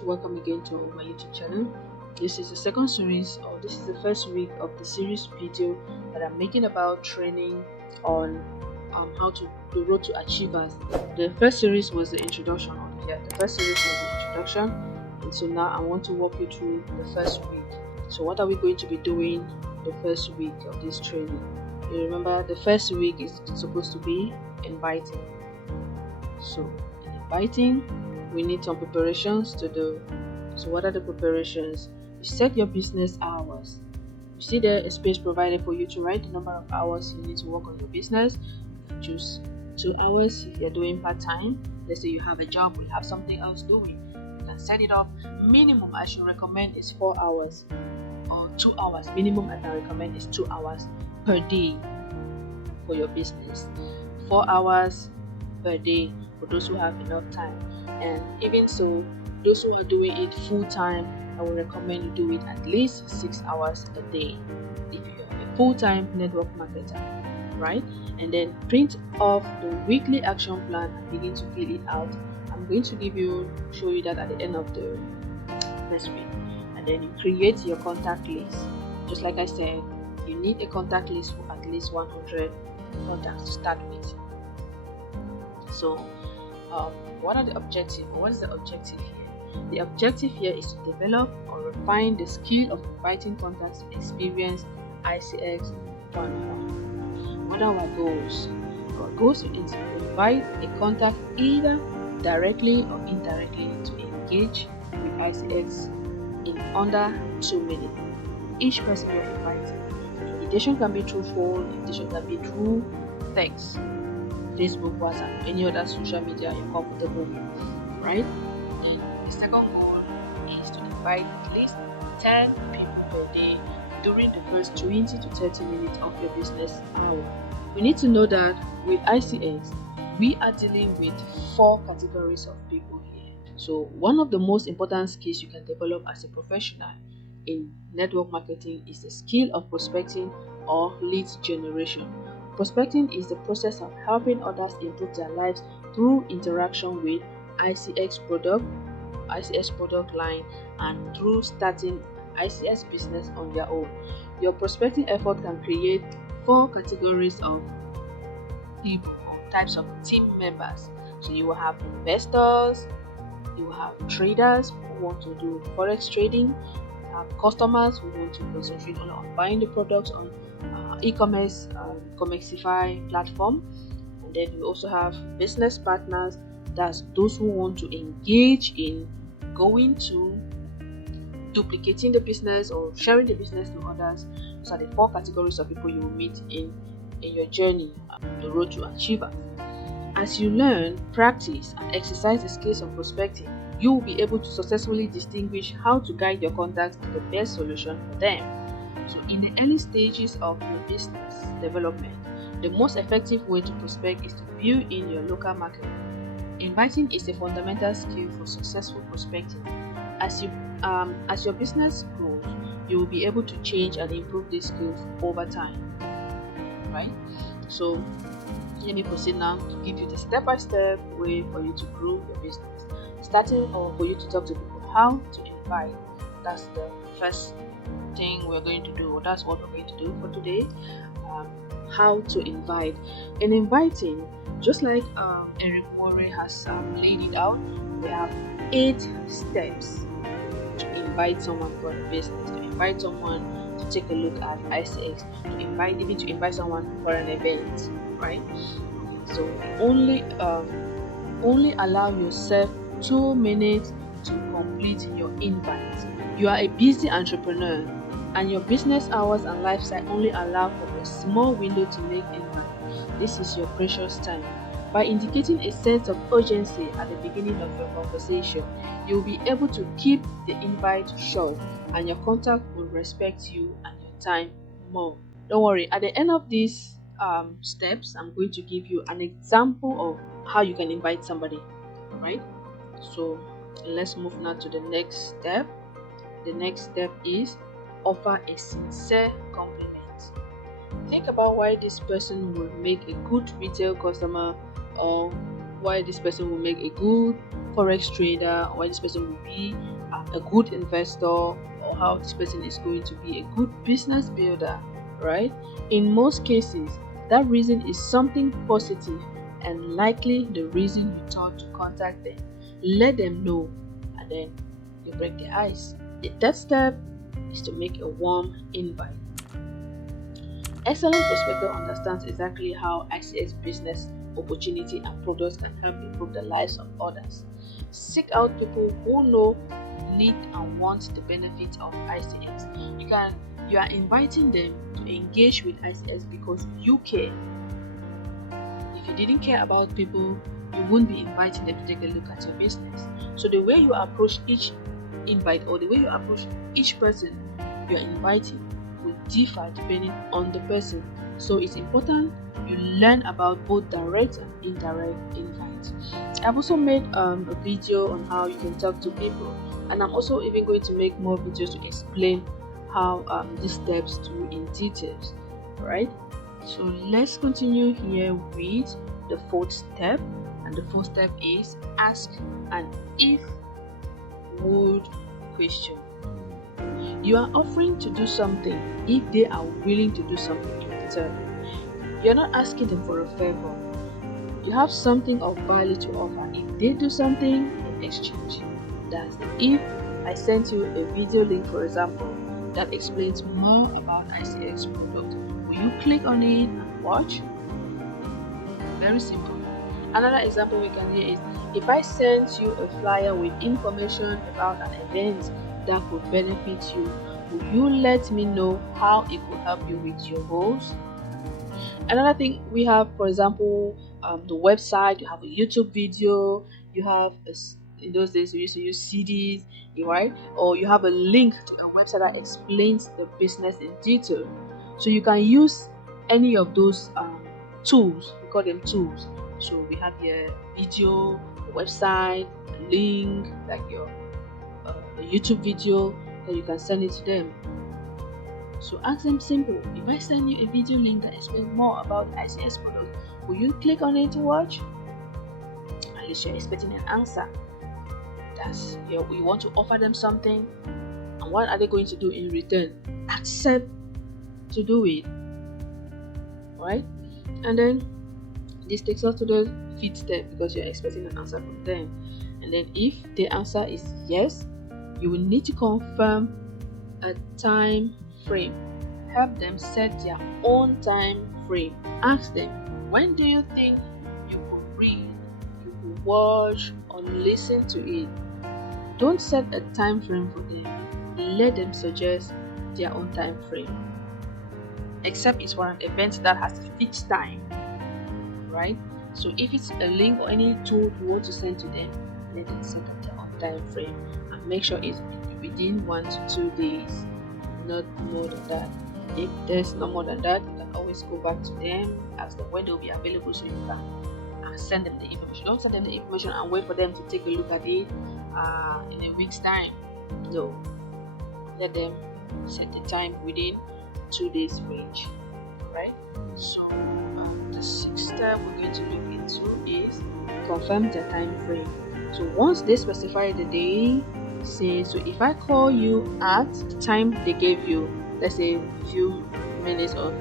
guys, welcome again to my YouTube channel. This is the second series, or this is the first week of the series video that I'm making about training on how to the road to achievers. The first series was the introduction on here. The first series was the introduction, and so now I want to walk you through the first week. So what are we going to be doing the first week of this training? You remember the first week is supposed to be inviting. So in inviting, we need some preparations to do. So what are the preparations? You set your business hours. You see there a space provided for you to write the number of hours you need to work on your business. You can choose 2 hours if you're doing part-time. Let's say you have a job or you have something else doing. You can set it up. Minimum I should recommend is 4 hours or 2 hours. Minimum I can recommend is 2 hours per day for your business. 4 hours per day for those who have enough time. And even so, those who are doing it full-time, I would recommend you do it at least 6 hours a day if you're a full-time network marketer, right? And then print off the weekly action plan and begin to fill it out. I'm going to show you that at the end of the first week. And then you create your contact list. Just like I said, you need a contact list for at least 100 contacts to start with. So what is the objective here? The objective here is to develop or refine the skill of inviting contacts to experience ICX101. What are our goals? Our goals is to invite a contact either directly or indirectly to engage with ICX in under 2 minutes. Each person you're inviting. Invitation can be through phone, invitation can be through text, Facebook, WhatsApp, any other social media you're comfortable with, right? And the second goal is to invite at least 10 people per day during the first 20 to 30 minutes of your business hour. We need to know that with ICX, we are dealing with 4 categories of people here. So one of the most important skills you can develop as a professional in network marketing is the skill of prospecting or lead generation. Prospecting is the process of helping others improve their lives through interaction with ICX product line, and through starting ICX business on their own. Your prospecting effort can create 4 categories of people or types of team members. So you will have investors, you will have traders who want to do forex trading, you have customers who want to concentrate on buying the products on e-commerce, Comexify platform, and then we also have business partners. That's those who want to engage in going to duplicating the business or sharing the business to others. Those are the 4 categories of people you will meet in your journey, the road to achiever. As you learn, practice, and exercise the skills of prospecting, you will be able to successfully distinguish how to guide your contacts to the best solution for them. So in the early stages of your business development, the most effective way to prospect is to view in your local market. Inviting is a fundamental skill for successful prospecting. As your business grows, you will be able to change and improve these skills over time, right? So let me proceed now to give you the step-by-step way for you to grow your business. Starting or for you to talk to people, how to invite. That's the first thing we're going to do, or that's what we're going to do for today. How to invite. In inviting, just like Eric Worre has laid it out, we have 8 steps to invite someone for a business, to invite someone to take a look at ICX, to invite someone for an event, right? So only allow yourself 2 minutes to complete your invite. You are a busy entrepreneur, and your business hours and lifestyle only allow for a small window to make income. This is your precious time. By indicating a sense of urgency at the beginning of your conversation, you will be able to keep the invite short, and your contact will respect you and your time more. Don't worry, at the end of these steps, I'm going to give you an example of how you can invite somebody. Alright? So let's move now to the next step. The next step is offer a sincere compliment. Think about why this person will make a good retail customer, or why this person will make a good forex trader, or this person will be a good investor, or how this person is going to be a good business builder, right? In most cases, that reason is something positive and likely the reason you thought to contact them. Let them know, and then you break the ice. The third step is to make a warm invite. Excellent prospector understands exactly how ICX business opportunity and products can help improve the lives of others. Seek out people who know, need, and want the benefits of ICX. You are inviting them to engage with ICX because you care. If you didn't care about people, you wouldn't be inviting them to take a look at your business. So the way you approach each invite, or the way you approach each person you are inviting, will differ depending on the person. So it's important you learn about both direct and indirect invites. I've also made a video on how you can talk to people, and I'm also even going to make more videos to explain how these steps do in details. Right? So let's continue here with the fourth step, and the fourth step is ask an if would question. You are offering to do something if they are willing to do something in return. You're not asking them for a favor. You have something of value to offer if they do something in exchange. That's if I sent you a video link, for example, that explains more about ICX product. Will you click on it and watch? Very simple. Another example we can hear is, if I sent you a flyer with information about an event that could benefit you, will you let me know how it could help you with your goals? Another thing we have, for example, the website. You have a YouTube video. You have in those days we used to use CDs, right? Or you have a link to a website that explains the business in detail. So you can use any of those tools. We call them tools. So we have your video, the website, a link, like your a YouTube video, then you can send it to them. So ask them simple. If I send you a video link that explains more about ICX product, will you click on it to watch? At least you're expecting an answer. That's you want to offer them something, and what are they going to do in return? Accept to do it, right? And then this takes us to the fifth step, because you're expecting an answer from them. And then if the answer is yes, you will need to confirm a time frame. Help them set their own time frame. Ask them, when do you think you could read, you could watch, or listen to it? Don't set a time frame for them. Let them suggest their own time frame. Except it's for an event that has a fixed time, right? So if it's a link or any tool you want to send to them, let them set up their own time frame, and make sure it's within 1 to 2 days, not more than that. If there's no more than that, you can always go back to them, ask them when they'll be available, so you can send them the information. Don't send them the information and wait for them to take a look at it in a week's time. No, let them set the time within 2 days range, right? So the sixth step we're going to look into is confirm the time frame. So once they specify the day, say, so if I call you at the time they gave you, let's say a few minutes or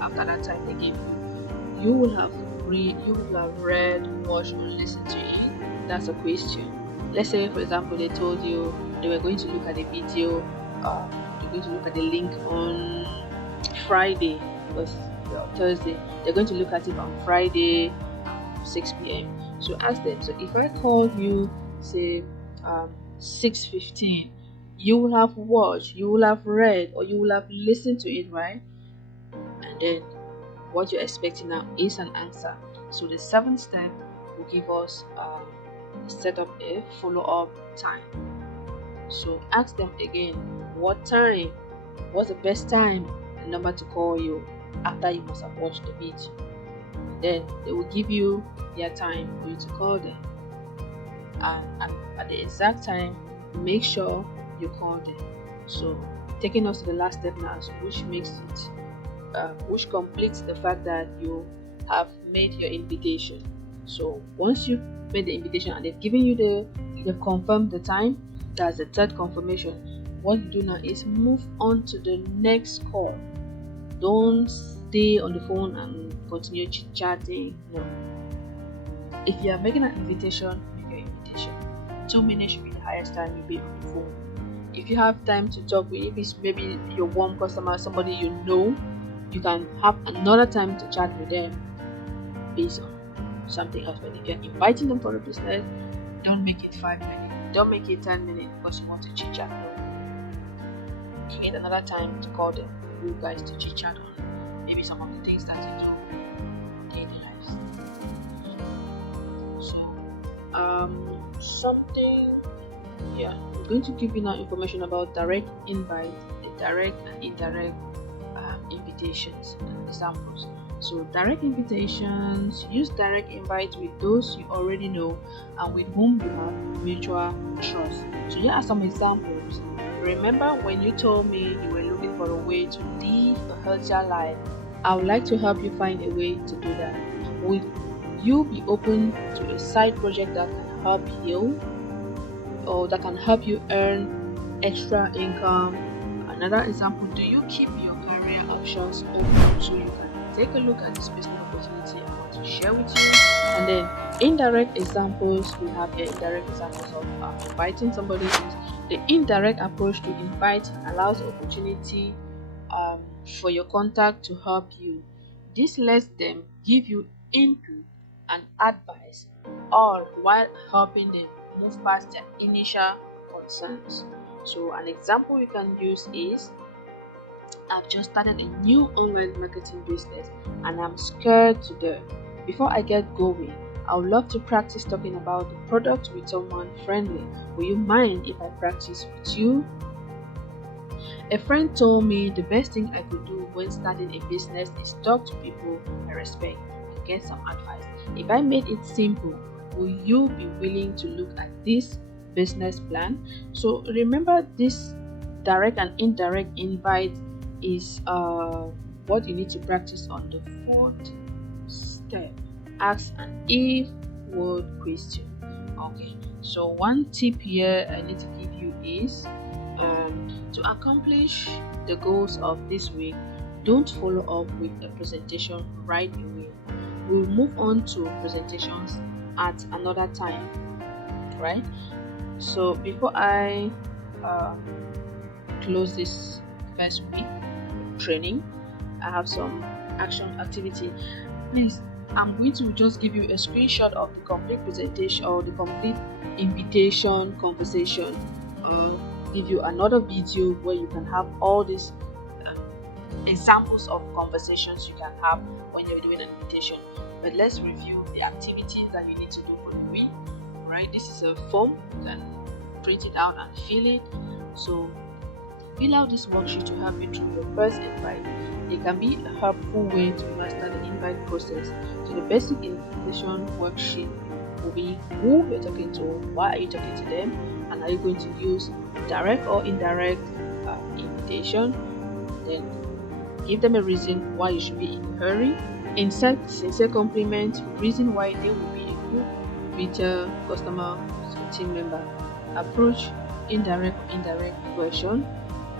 after that time they gave you, you will have read, watched, or listened to it. That's a question. Let's say, for example, they told you they were going to look at a video, they're going to look at the link on Friday, because Thursday, they're going to look at it on Friday 6 p.m. So ask them, so if I call you, say 6:15, you will have watched, you will have read, or you will have listened to it, right? And then what you're expecting now is an answer. So the seventh step will give us set up a follow-up time. So ask them again, what time, what's the best time and number to call you after you must have watched the video. Then they will give you their time for you to call them, and at the exact time, make sure you call them. So taking us to the last step now, which makes it which completes the fact that you have made your invitation. So once you made the invitation and they've given you the You've confirmed the time. That's the third confirmation. What you do now is move on to the next call. Don't stay on the phone and continue chit-chatting. No. If you are making an invitation, make your invitation. 2 minutes should be the highest time you'll be on the phone. If you have time to talk with, if it's maybe your warm customer, somebody you know, you can have another time to chat with them based on something else. But if you're inviting them for a business, don't make it 5 minutes. Don't make it 10 minutes because you want to chit chat. No. You need another time to call them, you guys to chit chat on maybe some of the things that you do daily lives. So, something. Yeah, I'm going to give you now information about direct invite, direct and indirect invitations and examples. So direct invitations, use direct invites with those you already know and with whom you have mutual trust. So here are some examples. Remember when you told me you were looking for a way to live a healthier life? I would like to help you find a way to do that. Will you be open to a side project that can help you or that can help you earn extra income? Another example, do you keep your career options open so you can take a look at this business opportunity I want to share with you? And then indirect examples, we have here indirect examples of inviting somebody else. The indirect approach to invite allows opportunity for your contact to help you. This lets them give you input and advice, all while helping them move past their initial concerns. So an example you can use is, I've just started a new online marketing business and I'm scared to death. Before I get going, I would love to practice talking about the product with someone friendly. Will you mind if I practice with you? A friend told me the best thing I could do when starting a business is talk to people I respect and get some advice. If I made it simple, will you be willing to look at this business plan? So remember, this direct and indirect invite is what you need to practice on the fourth step. Ask an if word question. Okay, so one tip here I need to give you is to accomplish the goals of this week, don't follow up with a presentation right away. We'll move on to presentations at another time, right? So before I close this first week training, I have some action activity. Please, I'm going to just give you a screenshot of the complete presentation or the complete invitation conversation, give you another video where you can have all these examples of conversations you can have when you're doing an invitation. But let's review the activities that you need to do for the week. Alright, this is a form, you can print it out and fill it. So fill out this worksheet to help you through your first invite. It can be a helpful way to master the invite process. So the basic invitation worksheet will be who you're talking to, why are you talking to them, and are you going to use direct or indirect invitation. Then give them a reason why you should be in a hurry. Insert sincere compliment, reason why they will be a good retail customer team member. Approach indirect question.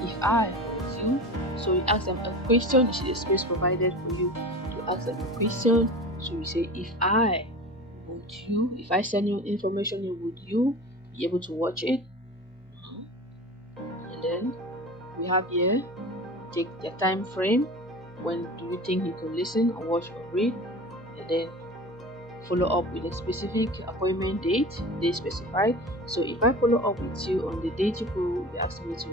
If I was you, so you ask them a question. You see the space provided for you to ask them a question. So you say, if I would you, if I send you information, would you be able to watch it? And then we have here, take your time frame. When do you think you can listen or watch or read? And then follow up with a specific appointment date they specified. So if I follow up with you on the date you will be asking me to,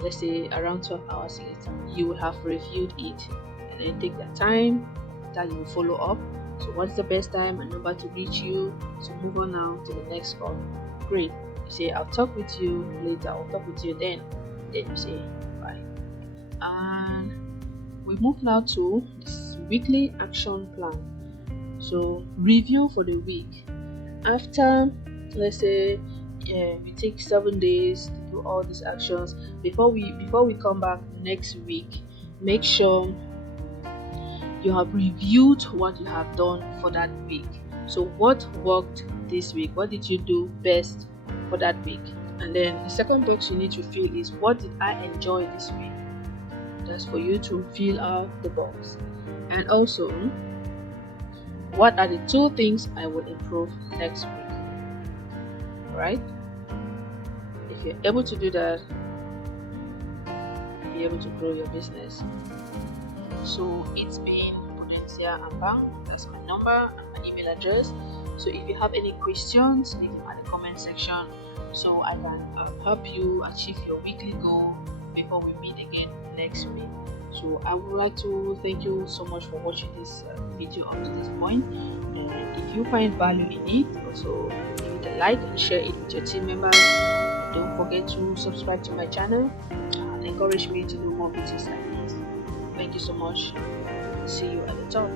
let's say around 12 hours later, you will have reviewed it, and then take the time that you will follow up. So what's the best time and number to reach you? So move on now to the next call. Great. You say, I'll talk with you later, I'll talk with you then you say bye. And we move now to this weekly action plan. So review for the week. After, let's say, we take 7 days to do all these actions. Before we come back next week, make sure you have reviewed what you have done for that week. So what worked this week? What did you do best for that week. And then the second box you need to fill is, what did I enjoy this week? That's for you to fill out the box. And also, what are the 2 things I will improve next week? Right? If you're able to do that, you'll be able to grow your business. So it's been Potencia Ambang. That's my number and my email address. So if you have any questions, leave them at the comment section so I can help you achieve your weekly goal before we meet again next week. So I would like to thank you so much for watching this video up to this point. And if you find value in it, also give it a like and share it with your team members. Don't forget to subscribe to my channel and encourage me to do more videos like this. Thank you so much. See you at the top.